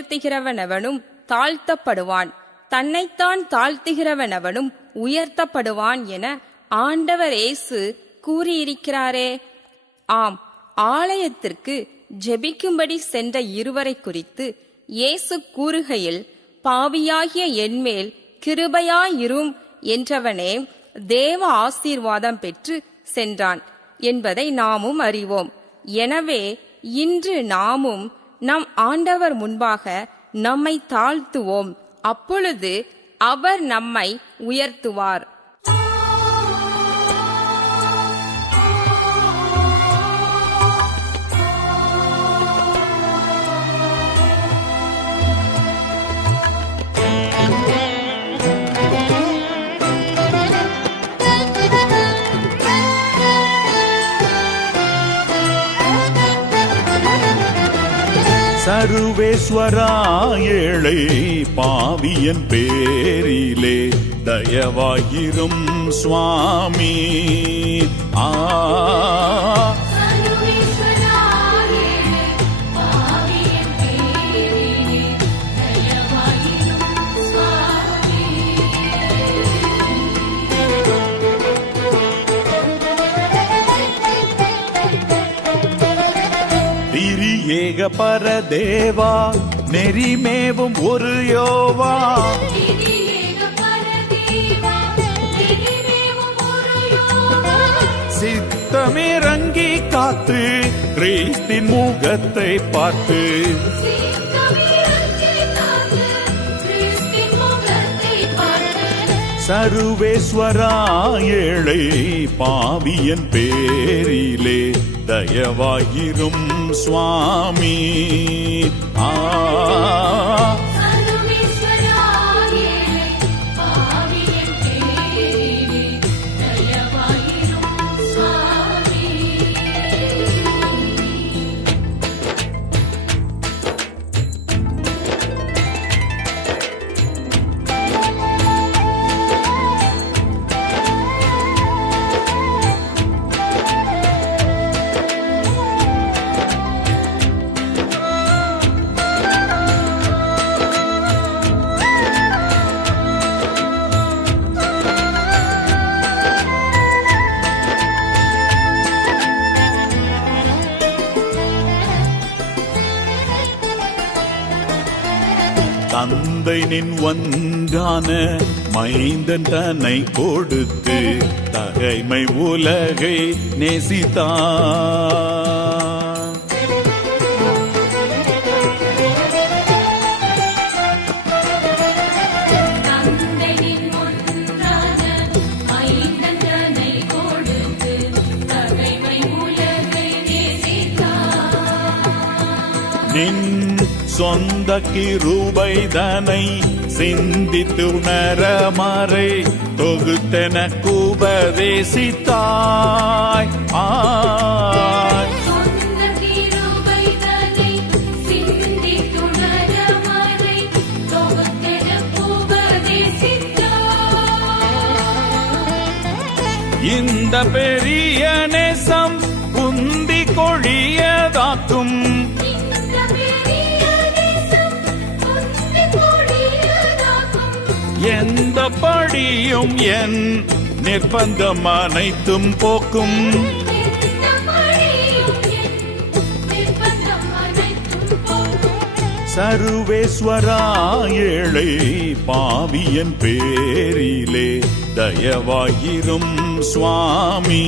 உயர்த்துகிறவனவனும் தாழ்த்தப்படுவான், தன்னைத்தான் தாழ்த்துகிறவனவனும் உயர்த்தப்படுவான் என ஆண்டவர் இயேசு கூறியிருக்கிறாரே. ஆம், ஆலயத்திற்கு ஜெபிக்கும்படி சென்ற இருவரை குறித்து இயேசு கூறுகையில், பாவியாகிய என்மேல் கிருபையாயிரும் என்றவனே தேவ ஆசீர்வாதம் பெற்று சென்றான் என்பதை நாமும் அறிவோம். எனவே இன்று நாமும் நம் ஆண்டவர் முன்பாக நம்மை தாழ்த்துவோம். அப்பொழுது அவர் நம்மை உயர்த்துவார். சர்வேஸ்வரா ஏழை பாவியன் பேரிலே தயவாயிரும் சுவாமி. ஏக பரதேவா நெறிமேவும் ஒரு யோவா, சித்தமிறங்கி காத்து கிறிஸ்தின் முகத்தை பார்த்து, சர்வேஸ்வரா ஏழை பாவியன் பேரிலே தயவாயிரும் சுவாமி. தந்தை நின் ஒன்றான மைந்தன் தன்னை கொடுத்து தகைமை உலகை நேசித்தான். நின் சொந்த கிருபைதனை சிந்தித்து உணரமறை தொகுத்தெனக்கு உபதேசித்தாய். இந்த பெரிய நேசம் உந்தி கொழியதாக்கும், எந்த படியும் என் நிர்பந்தம் அனைத்தும் போக்கும். சர்வேஸ்வரா ஏழை பாவியன் பேரிலே தயவாயிரும் சுவாமி.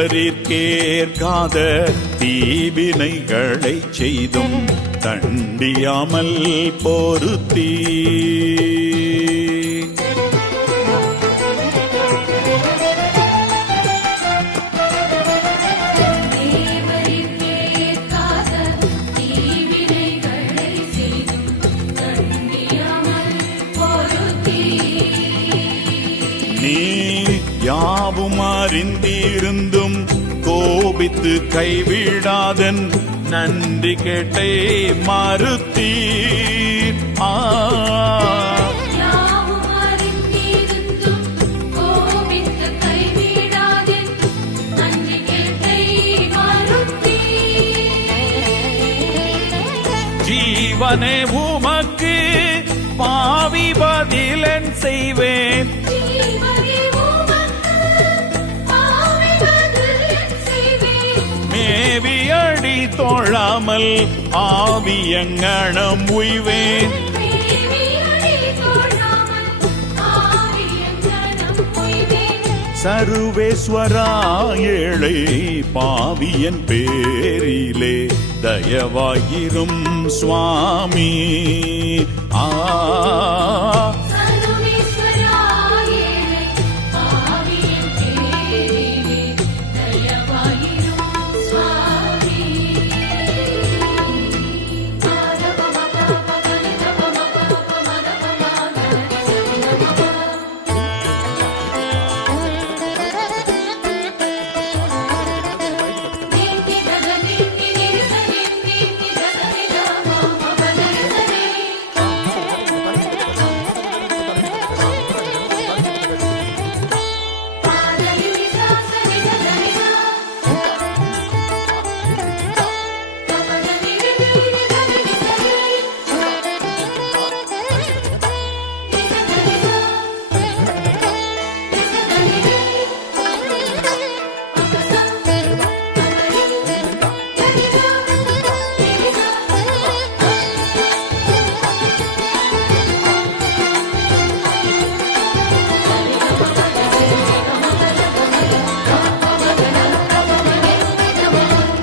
தேவரிற்கேற்காத தீவினைகளை செய்தும் தண்டியாமல் பொருத்தி, அறிந்திருந்தும் கோபித்து கைவிடாதன் நன்றி கேட்டை மறுத்தீர். ஜீவனே உமக்கு பாவி பதிலன் செய்வேன். மேவியடி தோழாமல் ஆவியங்கணம் உய்வேன். சர்வேஸ்வரா ஏழை பாவியன் பேரிலே தயவாயிரும் சுவாமி.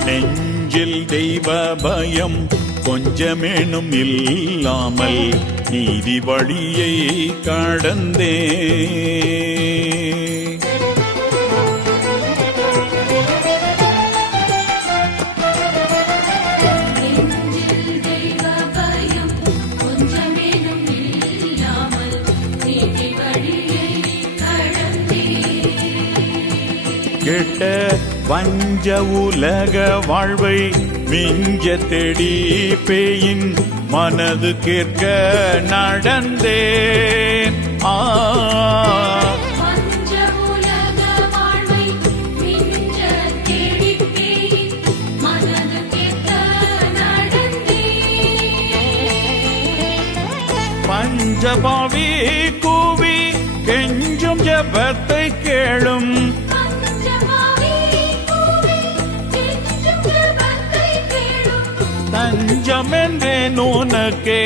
நெஞ்சில் தெய்வ பயம் கொஞ்சமேனும் இல்லாமல் நீதி வழியை கடந்தே. கெட்ட வஞ்ச உலக வாழ்வை மிஞ்ச தேடி பேயின் மனது கேட்க நடந்தேன். பஞ்சபாவி கூவி கெஞ்சும் ஜபத்தை கேளும். தஞ்சம் என்றேன் உனக்கே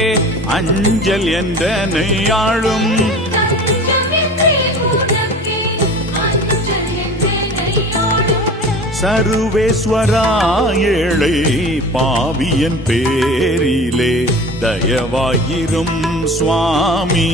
அஞ்சல் என்றனை ஆளும். சர்வேஸ்வரா ஏழை பாவியன் பேரிலே தயவாயிரும் சுவாமி.